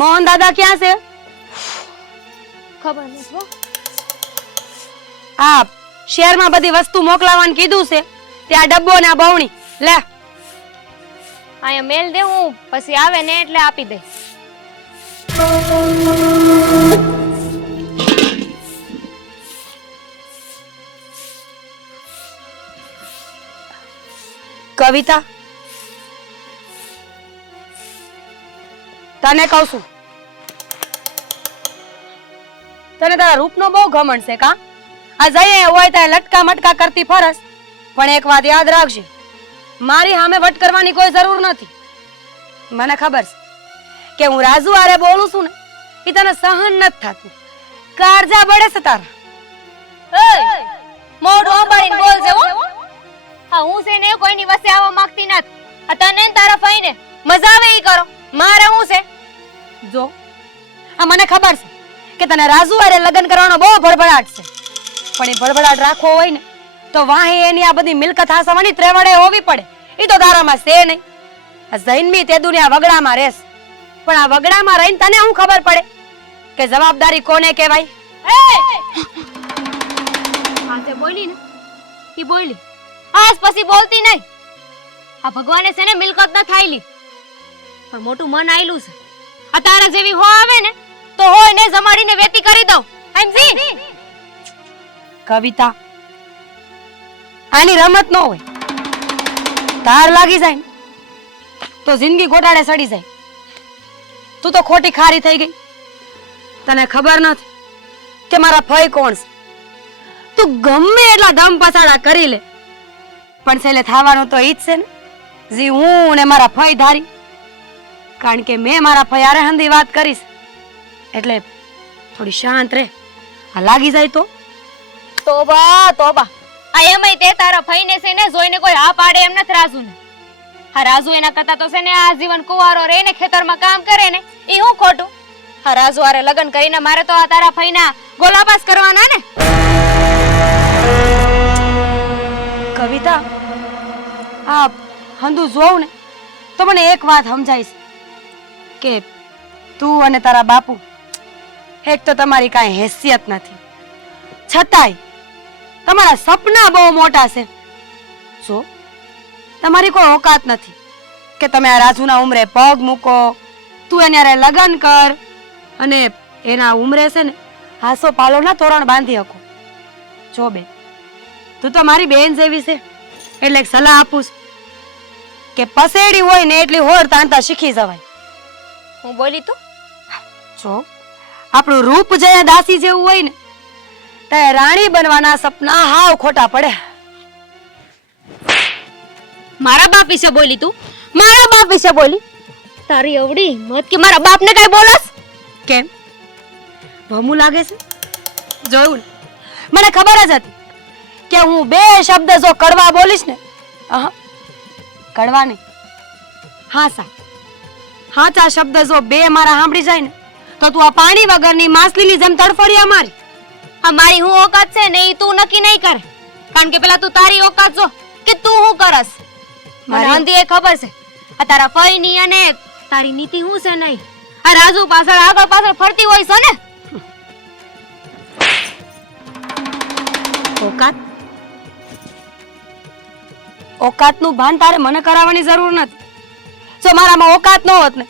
મોહન દાદા ક્યાં છે? ખબર નથી હો. આ શહેરમાં બધી વસ્તુ મોકલાવાનું કીધું છે તે આ ડબ્બો ને આ બવણી લે. અહીંયા મેલ દે, હું પછી આવે ને એટલે આપી દે. કવિતા, તને કહું છું, તને તારા રૂપનો બહુ ઘમંડ છે કા? આ જઈએ હોય ત્યાં લટકા મટકા કરતી ફરસ. પણ એક વાત યાદ રાખજે, મારી સામે વટ કરવાની કોઈ જરૂર નથી. મને ખબર છે કે હું રાજુ આરે બોલું છું ને એ તને સહન નથી થતું. કારજા બળે છે તારા. મોઢું અંબાડીને બોલજે હો. હા, હું છે ને કોઈની વસે આવવા માંગતી નથી. આ તને ને તારા ફઈને મજા આવે ઈ કરો. મારે હું છે જો, આ મને ખબર છે કે તને રાજુ આરે લગ્ન કરવાનો બહુ ભડભડાટ છે. પણ એ ભડભડાટ રાખવો હોય ને તો વાહે એની આ બધી મિલકત હાસવાની ત્રેવડે હોવી પડે. એ તો તારામાં છે નહીં. આ જૈનમી તે દુનિયા વગડામાં રહેશ. પણ આ વગડામાં રહીને તને શું ખબર પડે કે જવાબદારી કોને કહેવાય? આજે બોલી ને ઈ બોલી, આજ પછી બોલતી નહીં. આ ભગવાને છે ને મિલકત ન થાયલી, પણ મોટું મન આયલું છે. આ તારા જેવી હો આવે ને તો હોય ને જમાડીને વેતી કરી દઉં. સમજી? કવિતા, આની રમત ન હોય. તાર લાગી જાય ને તો જિંદગી ગોટાળે સડી જાય. તું તો ખોટી ખારી થઈ ગઈ. તને ખબર નથી કે મારા ફઈ કોણ છે. તું ગમે એટલા દમ પસાડા કરી લે પણ છેલ્લે થવાનું તો ઈ જ છે ને જી હું ને મારા ફઈ ધારી. કારણ કે મેં મારા ફઈ હારે હંધી વાત કરીશ એટલે થોડી શાંત રહે. આ લાગી જાય તો તોબા તોબા. આ એમાંય તે તારા ફઈને છે ને જોઈને કોઈ હા પાડે એમ નથી રાજુને. હા, રાજુ એના કરતા તો છે ને આ જીવન કુંવારો રહે ને ખેતરમાં કામ કરે ને એ હું ખોટું. હા, રાજુ હારે લગ્ન કરીને મારે તો આ તારા ફઈના ગોલાપાસ કરવાના ને. કવિતા, આ હંધુ જોઉં ને તો મને એક વાત સમજાય છે કે તું અને તારા બાપુ એક તો તમારી કાંઈ હેસિયત નથી, છતાંય તમારા સપના બહુ મોટા છે. જો તમારી કોઈ ઓકાત નથી કે તમે આ રાજુના ઉંમરે પગ મૂકો, તું એને હારે લગ્ન કર અને એના ઉંમરે છે ને હાસો પાલોના તોરણ બાંધી શકો. જો બેન, તું તો મારી બેન જેવી છે એટલે એક સલાહ આપું છું કે પસેડી હોય ને એટલી હોર તાંતા શીખી જવાય. હું બોલી તું? જો આપણું રૂપ જે દાસી જેવું હોય ને તે રાણી બનવાના સપના હાવ ખોટા પડે. મારા બાપ વિશે બોલી તું? મારા બાપ વિશે બોલી? તારી અવડી મત કે મારા બાપને કઈ બોલસ? કેમ ભમું લાગે છે? જોયું ને, મને ખબર જ હતી કે હું બે શબ્દ જો કડવા બોલીશ ને, કડવા નહીં હાસા હાચા શબ્દ જો બે મારા સાંભળી જાય ને તો તું આ પાણી વગરની માછલીની જેમ તડફડિયા મારી. હા, મારી હું ઓકાત છે ને ઈ તું નક્કી નહીં કરે. કારણ કે પેલા તું તારી ઓકાત જો કે તું શું કરસ. મને હંધી એ ખબર છે આ તારા ફઈની અને તારી નીતિ હું છે નહીં. આ રાજુ પાછળ આગળ પાછળ ફરતી હોય છે ને. ઓકાત ઓકાતનું ભાન તારે મને કરાવવાની જરૂર નથી. જો મારામાં ઓકાત ન હોત ને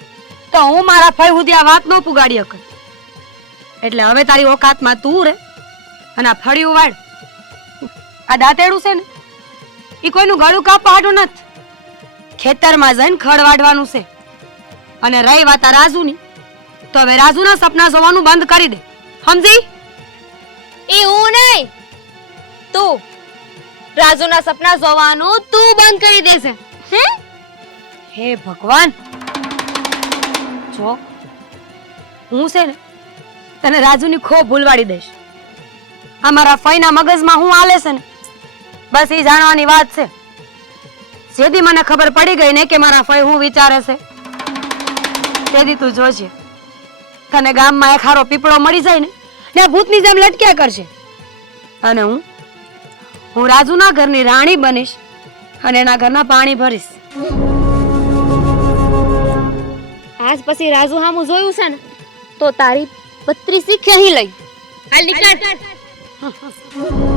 તો હું મારા ફઈ સુધી આ વાત ન પુગાડી શકત. એટલે હવે તારી ઓકાતમાં તું રે અને આ ફળિયું વાળ. આ દાંતેડું છે ને એ કોઈનું ગળું કાપવા હાટું નથી. ખેતરમાં જઈને ખડ વાઢવાનું છે. અને રહી વાત આ રાજુની તો હવે રાજુના સપના જોવાનું બંધ કરી દે. સમજી? એ હું નહીં, તું. રાજુના સપના જોવાનું તું બંધ કરી દેશે. હે ભગવાન, જો હું છે ને તને રાજુની ખો ભૂલવાડી દઈશ. આ મારા ફઈના મગજમાં હું હાલે છે ને બસ એ જાણવાની વાત છે. જેથી મને ખબર પડી ગઈ ને કે મારા ફઈ હું વિચારે છે તેથી તું જોજે તને ગામમાં એક હારો પીપળો મળી જાય ને ત્યાં ભૂતની જેમ લટક્યા કરશે. અને હું રાજુના ઘરની રાણી બનીશ અને એના ઘરના પાણી ભરીશ. આ આજ પછી રાજુ હામું જોયું છે ને તો તારી 32 ખેહી લઈ હાલ નીકળ